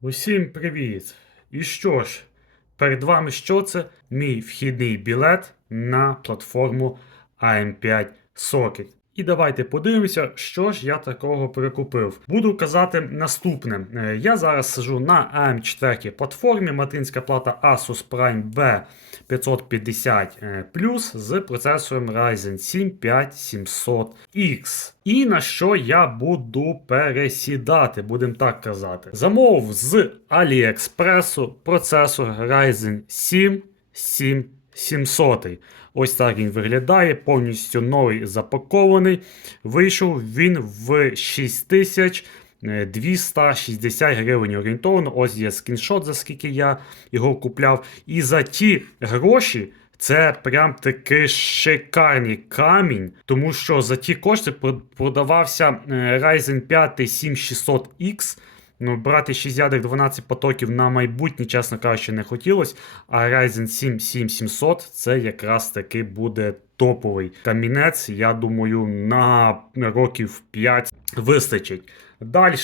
Усім привіт! І що ж, перед вами що це? Мій вхідний білет на платформу AM5 Socket. І давайте подивимося, що ж я такого прикупив. Буду казати наступне. Е, Я зараз сижу на AM4 платформі, материнська плата Asus Prime B550 е, Plus з процесором Ryzen 7 5700X. І на що я буду пересідати, будемо так казати. Замовив з AliExpress процесор Ryzen 7 7700. Ось так він виглядає, повністю новий запакований. Вийшов він в 6260 гривень орієнтовно. Ось є скріншот, за скільки я його купляв. І за ті гроші. Це прям таки шикарний камінь, тому що за ті кошти про- продавався е, Ryzen 5 7600X. Ну, брати 6 ядер 12 потоків на майбутнє, чесно кажучи, не хотілося. А Ryzen 7 7700 це якраз таки буде топовий камінець. Я думаю, на років 5 вистачить. Далі.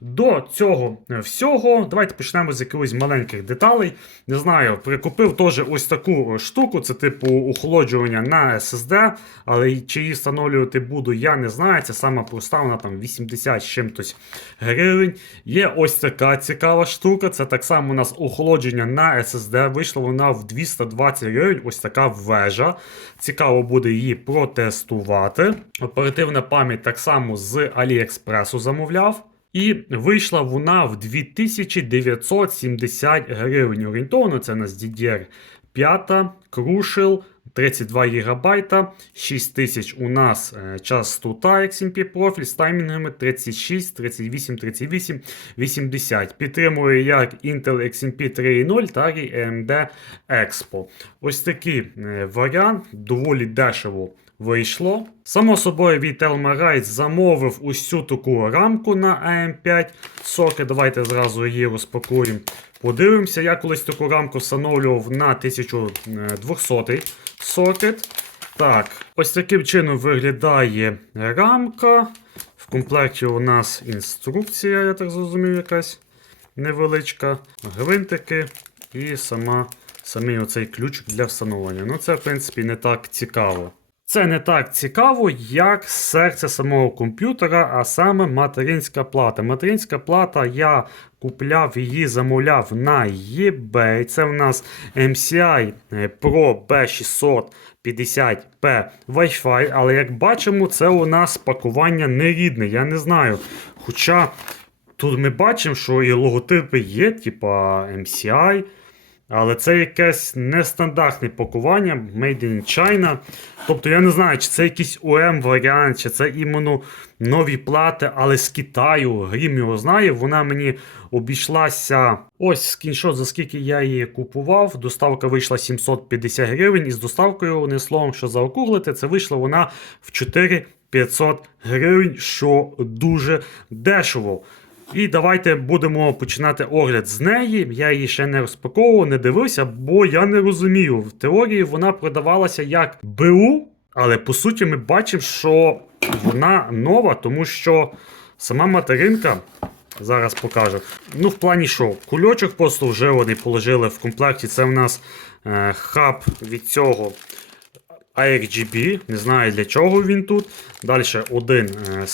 До цього всього, давайте почнемо з якихось маленьких деталей. Не знаю, прикупив теж ось таку штуку, це типу охолоджування на SSD, але чи її встановлювати буду, я не знаю. Це саме проста, вона там 80 з чимось гривень. Є ось така цікава штука. Це так само у нас охолодження на SSD. Вийшла вона в 220 гривень. Ось така вежа. Цікаво буде її протестувати. Оперативна пам'ять так само з AliExpress замовляв. І вийшла вона в 2970 гривень. Орієнтовно це у нас DDR 5, Crucial, 32 ГБ, 6000 у нас частота XMP профіль з таймінгами 36, 38, 38, 80. Підтримує як Intel XMP 3.0, так і AMD Expo. Ось такий е, варіант, доволі дешево вийшло. Само собою від Elmarite замовив цю таку рамку на AM5 соки. Давайте зразу її розпакуємо. Подивимося, я колись таку рамку встановлював на 1200 сокет. Так, ось таким чином виглядає рамка. В комплекті у нас інструкція, я так зрозумів, якась невеличка. Гвинтики і сама, самий оцей ключик для встановлення. Ну, це, в принципі, не так цікаво. Це не так цікаво, як серце самого комп'ютера, а саме материнська плата. Материнська плата, я купляв її, замовляв на eBay. Це в нас MCI Pro B650P Wi-Fi. Але як бачимо, це у нас пакування нерідне. Я не знаю. Хоча тут ми бачимо, що і логотипи є, типа MCI. Але це якесь нестандартне пакування Made in China. Тобто я не знаю, чи це якийсь ОМ варіант, чи це іменно нові плати, але з Китаю. Грім його знає. Вона мені обійшлася. Ось скіншот, за скільки я її купував. Доставка вийшла 750 гривень. І з доставкою, одним словом, що заокруглити, це вийшла вона в 4500 гривень, що дуже дешево. І давайте будемо починати огляд з неї. Я її ще не розпаковував, не дивився, бо я не розумію. В теорії вона продавалася як БУ, але по суті ми бачимо, що вона нова, тому що сама материнка. Зараз покажу. Ну, в плані що? Кульочок просто вже вони положили в комплекті. Це в нас е, хаб від цього ARGB. Не знаю для чого він тут. Далі один е.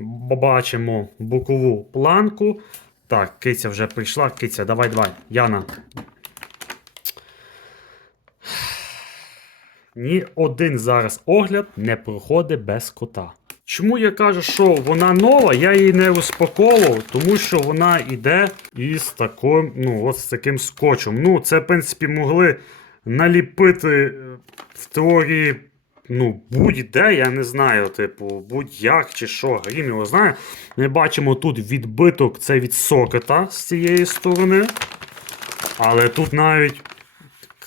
Бачимо бокову планку. Так, киця вже прийшла. Киця, давай, давай. Яна. Ні один зараз огляд не проходить без кота. Чому я кажу, що вона нова, я її не розпаковував, тому що вона йде із таким, ну, от з таким скотчем. Ну, це, в принципі, могли наліпити е, в теорії ну, будь-де, я не знаю, типу, будь-як чи що, грім його знає. Ми бачимо тут відбиток це від сокета з цієї сторони. Але тут навіть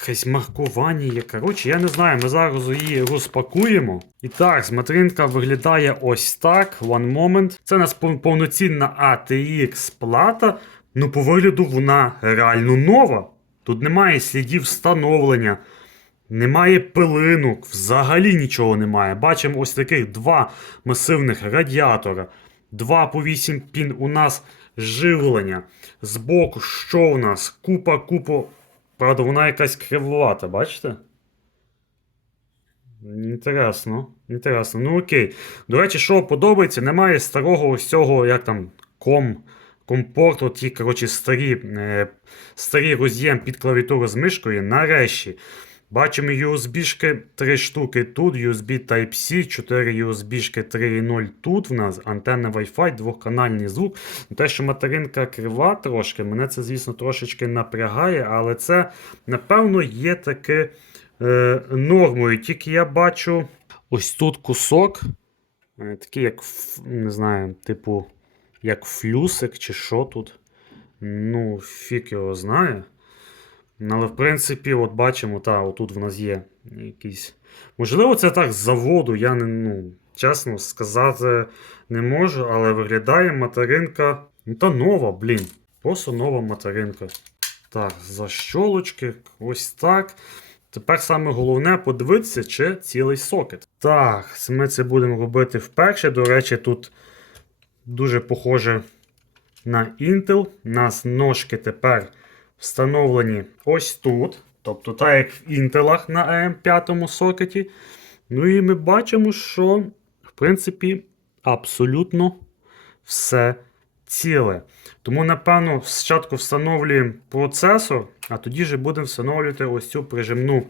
якесь маркування є. Коротше, я не знаю, ми зараз її розпакуємо. І так, материнка виглядає ось так. One moment. Це у нас повноцінна ATX плата. Ну, по вигляду вона реально нова. Тут немає слідів встановлення. Немає пилинок, взагалі нічого немає. Бачимо ось таких два масивних радіатора. Два по 8 пін у нас живлення. Збоку, що у нас? Купа, купа. Правда, вона якась кривувата, бачите? Інтересно, інтересно. Ну окей. До речі, що подобається, немає старого ось цього, як там, ком, компорту, ті, коротше, старі, е, старі роз'єм під клавіатуру з мишкою. Нарешті. Бачимо USB-шки 3 штуки тут, USB Type-C, 4 USB-шки 3.0 тут в нас, антенна Wi-Fi, двохканальний звук. Ну, Те, що материнка крива трошки, мене це, звісно, трошечки напрягає, але це, напевно, є таке е, нормою. Тільки я бачу ось тут кусок, е, такий, як, не знаю, типу, як флюсик чи що тут. Ну, фік його знає. Але в принципі, от бачимо, та, отут в нас є якийсь. Можливо, це так з заводу, я не, ну, чесно сказати не можу, але виглядає материнка. Ну, та нова, блін. Просто нова материнка. Так, защолочки, ось так. Тепер саме головне подивитися, чи цілий сокет. Так, ми це будемо робити вперше. До речі, тут дуже похоже на Intel. У нас ножки тепер встановлені ось тут. Тобто, так як в інтелах на AM5 сокеті. Ну і ми бачимо, що, в принципі, абсолютно все ціле. Тому, напевно, спочатку встановлюємо процесор, а тоді вже будемо встановлювати ось цю прижимну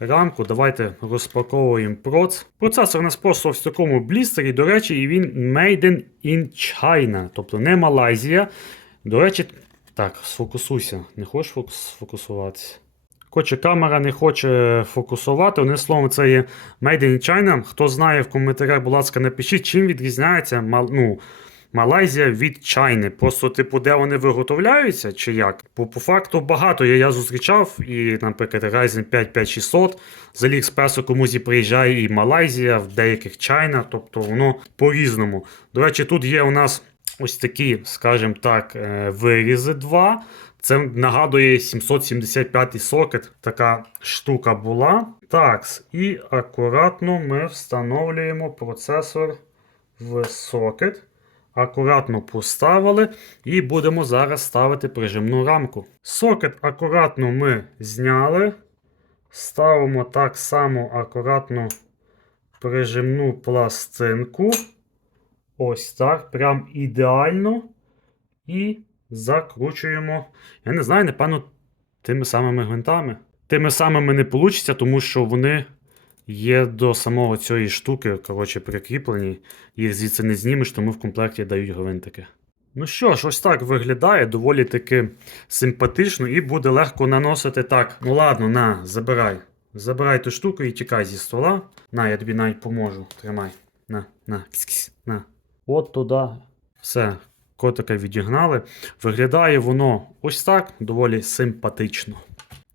рамку. Давайте розпаковуємо проц. Процесор у нас просто в такому блістері, до речі, і він made in China, тобто не Малайзія. До речі, так, сфокусуйся. Не хочеш фокус- сфокусуватися? Хоче камера не хоче фокусувати. Одним словом, це є Made in China. Хто знає в коментарях, будь ласка, напишіть, чим відрізняється ну, Малайзія від Чайни. Просто, типу, де вони виготовляються, чи як? Бо по факту багато я, я зустрічав, і, наприклад, Ryzen 5 5600 з Aliexpress комусь і приїжджає і Малайзія, в деяких Чайна, тобто воно по-різному. До речі, тут є у нас ось такі, скажімо так, е, вирізи два. Це нагадує 775 сокет. Така штука була. Так, і акуратно ми встановлюємо процесор в сокет. Акуратно поставили і будемо зараз ставити прижимну рамку. Сокет акуратно ми зняли. Ставимо так само акуратно прижимну пластинку. Ось так, прям ідеально. І закручуємо. Я не знаю, напевно, тими самими гвинтами. Тими самими не вийде, тому що вони є до самого цієї штуки, коротше, прикріплені. Їх звідси не знімеш, тому в комплекті дають гвинтики. Ну що ж, ось так виглядає, доволі таки симпатично і буде легко наносити так. Ну ладно, на, забирай. Забирай ту штуку і тікай зі стола. На, я тобі навіть поможу. Тримай. На, на, кс-кс, на. От туди. Все, котика відігнали. Виглядає воно ось так, доволі симпатично.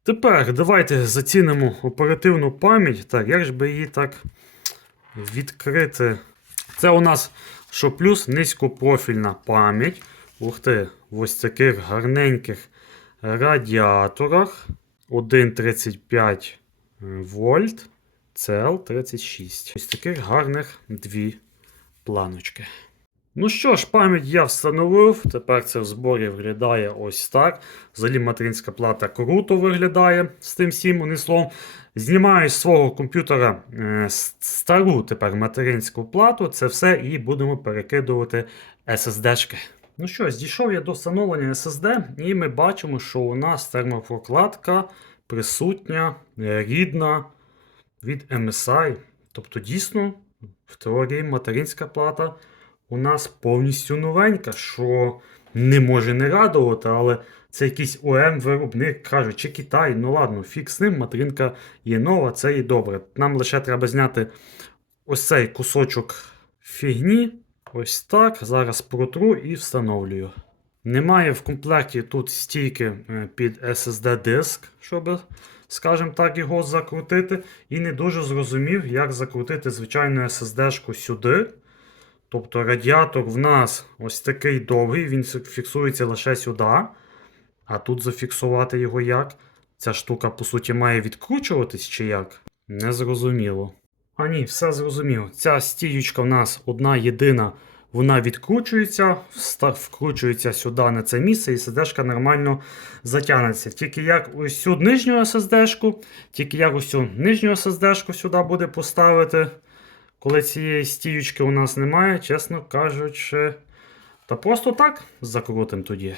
Тепер давайте зацінимо оперативну пам'ять. Так, як ж би її так відкрити? Це у нас що плюс низькопрофільна пам'ять. Ух ти, в ось таких гарненьких радіаторах. 1,35 вольт, CL36. Ось таких гарних дві планочки. Ну що ж, пам'ять я встановив. Тепер це в зборі виглядає ось так. Взагалі материнська плата круто виглядає з тим всім словом. Знімаю з свого комп'ютера е, стару тепер материнську плату. Це все і будемо перекидувати SSD-шки. Ну що, дійшов я до встановлення SSD, і ми бачимо, що у нас термопрокладка присутня, е, рідна від MSI. Тобто, дійсно, в теорії материнська плата у нас повністю новенька, що не може не радувати, але це якийсь ОМ-виробник каже, чи Китай, ну ладно, фік з ним, материнка є нова, це і добре. Нам лише треба зняти ось цей кусочок фігні. Ось так. Зараз протру і встановлюю. Немає в комплекті тут стійки е, під SSD диск, щоб, скажімо так, його закрутити. І не дуже зрозумів, як закрутити звичайну SSD-шку сюди. Тобто радіатор в нас ось такий довгий, він фіксується лише сюди. А тут зафіксувати його як? Ця штука, по суті, має відкручуватись чи як? Незрозуміло. А ні, все зрозуміло. Ця стіючка в нас одна єдина вона відкручується, вкручується сюди на це місце, і SSD нормально затягнеться. Тільки як ось цю нижню SSD, тільки як ось цю нижню SSD сюди буде поставити, коли цієї стіючки у нас немає, чесно кажучи. Та просто так закрутимо тоді.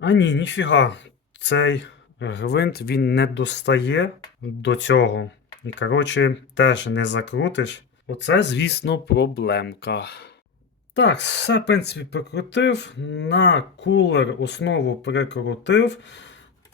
А ні, ніфіга. Цей гвинт він не достає до цього. І, коротше, теж не закрутиш. Оце, звісно, проблемка. Так, все, в принципі, прикрутив. На кулер основу прикрутив.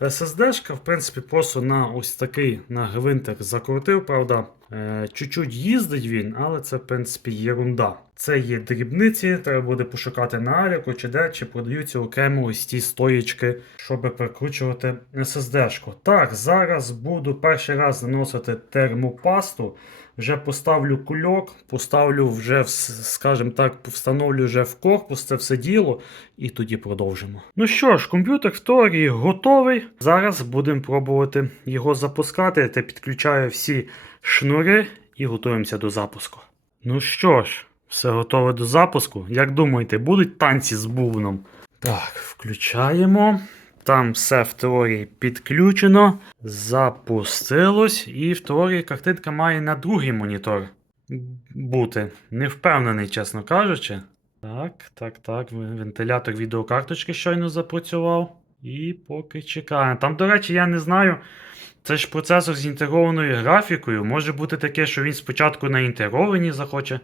SSD, в принципі, просто на ось такий на гвинтик закрутив, правда. Е, чуть-чуть їздить він, але це, в принципі, єрунда. Це є дрібниці, треба буде пошукати на Аліку чи де, чи продаються окремо ось ті стоїчки, щоб прикручувати SSD-шку. Так, зараз буду перший раз наносити термопасту. Вже поставлю кульок, поставлю вже, скажімо так, встановлю вже в корпус це все діло, і тоді продовжимо. Ну що ж, комп'ютер в теорії готовий. Зараз будемо пробувати його запускати. Та підключаю всі шнури і готуємося до запуску. Ну що ж, все готове до запуску. Як думаєте, будуть танці з бубном? Так, включаємо. Там все в теорії підключено, запустилось, і в теорії картинка має на другий монітор бути. Не впевнений, чесно кажучи. Так, так, так. Вентилятор відеокарточки щойно запрацював. І поки чекаємо. Там, до речі, я не знаю. Це ж процесор з інтегрованою графікою. Може бути таке, що він спочатку на інтегрованій захоче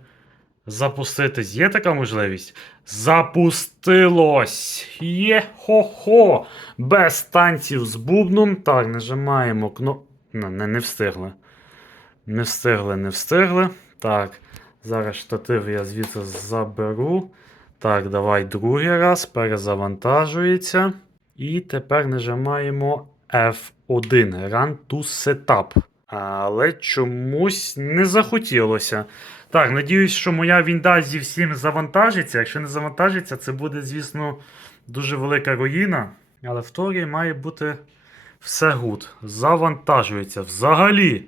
запуститись. Є така можливість? Запустилось! Є-хо-хо! Без танців з бубном. Так, нажимаємо кнопку. Не, не, не встигли. Не встигли, не встигли. Так, зараз штатив я звідси заберу. Так, давай другий раз. Перезавантажується. І тепер нажимаємо F1 Run to Setup. Але чомусь не захотілося. Так, надіюсь, що моя Вінда зі всім завантажиться. Якщо не завантажиться, це буде, звісно, дуже велика руїна. Але в теорії має бути все гуд. Завантажується. Взагалі.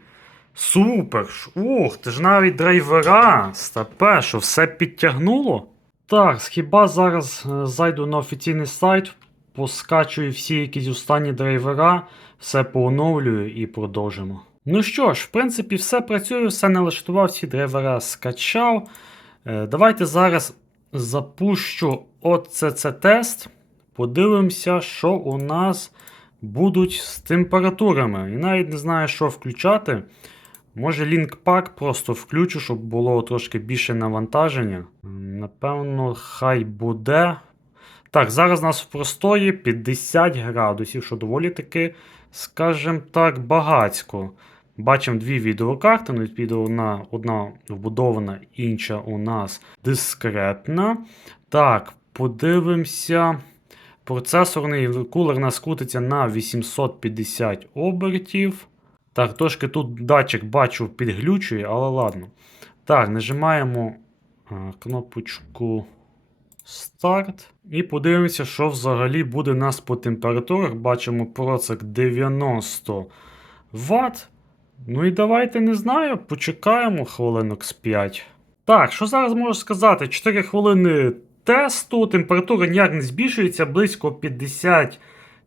Супер! Ух, ти ж навіть драйвера. Стапе, що все підтягнуло? Так, хіба зараз е, зайду на офіційний сайт, поскачую всі якісь останні драйвера, все пооновлюю і продовжимо. Ну що ж, в принципі, все працює, все налаштував, всі драйвера скачав. Е, давайте зараз запущу оцц тест. Подивимося, що у нас будуть з температурами. І навіть не знаю, що включати. Може, лінкпак просто включу, щоб було трошки більше навантаження. Напевно, хай буде. Так, зараз у нас в простої 50 градусів, що доволі таки, скажімо так, багацько. Бачимо дві відеокарти, ну, відповідно, одна, одна вбудована, інша у нас дискретна. Так, подивимося. Процесорний кулер у нас крутиться на 850 обертів. Так, трошки тут датчик бачу підглючує, але ладно. Так, нажимаємо кнопочку Старт. І подивимося, що взагалі буде у нас по температурах. Бачимо процик 90 Вт. Ну і давайте не знаю, почекаємо хвилинок з 5. Так, що зараз можу сказати? 4 хвилини тесту, температура ніяк не збільшується, близько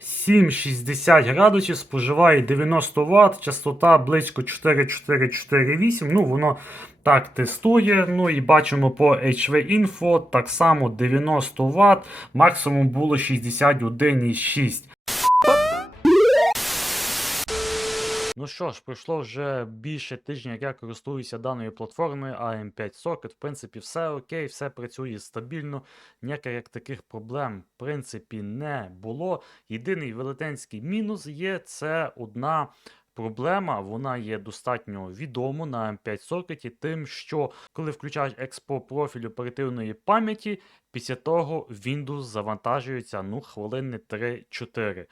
57-60 градусів, споживає 90 Вт, частота близько 4448. Ну, воно так тестує. Ну і бачимо по HV Info так само 90 Вт, максимум було 61,6. Ну що ж, пройшло вже більше тижня, як я користуюся даною платформою AM5 Socket. В принципі, все окей, все працює стабільно, ніяких таких проблем в принципі не було. Єдиний велетенський мінус є це одна. Проблема, вона є достатньо відома на M5 Socket, тим, що коли включаєш експо профіль оперативної пам'яті, після того Windows завантажується ну, хвилини 3-4.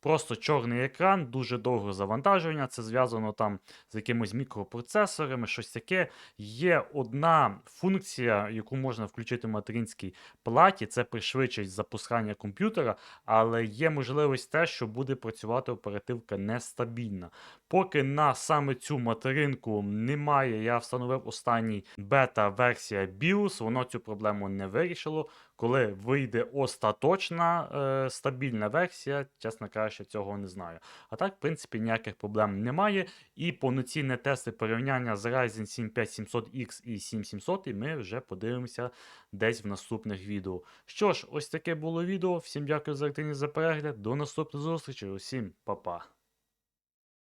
Просто чорний екран, дуже довго завантажування. Це зв'язано там з якимись мікропроцесорами, щось таке. Є одна функція, яку можна включити в материнській платі, це пришвидшить запускання комп'ютера, але є можливість те, що буде працювати оперативка нестабільно. Поки на саме цю материнку немає, я встановив останній бета-версія BIOS, воно цю проблему не вирішило. Коли вийде остаточна е, стабільна версія, чесно кажучи, цього не знаю. А так, в принципі, ніяких проблем немає. І повноцінне тести порівняння з Ryzen 7 5700X і 7700 і ми вже подивимося десь в наступних відео. Що ж, ось таке було відео. Всім дякую за активність за перегляд. До наступних зустрічей. Усім па-па.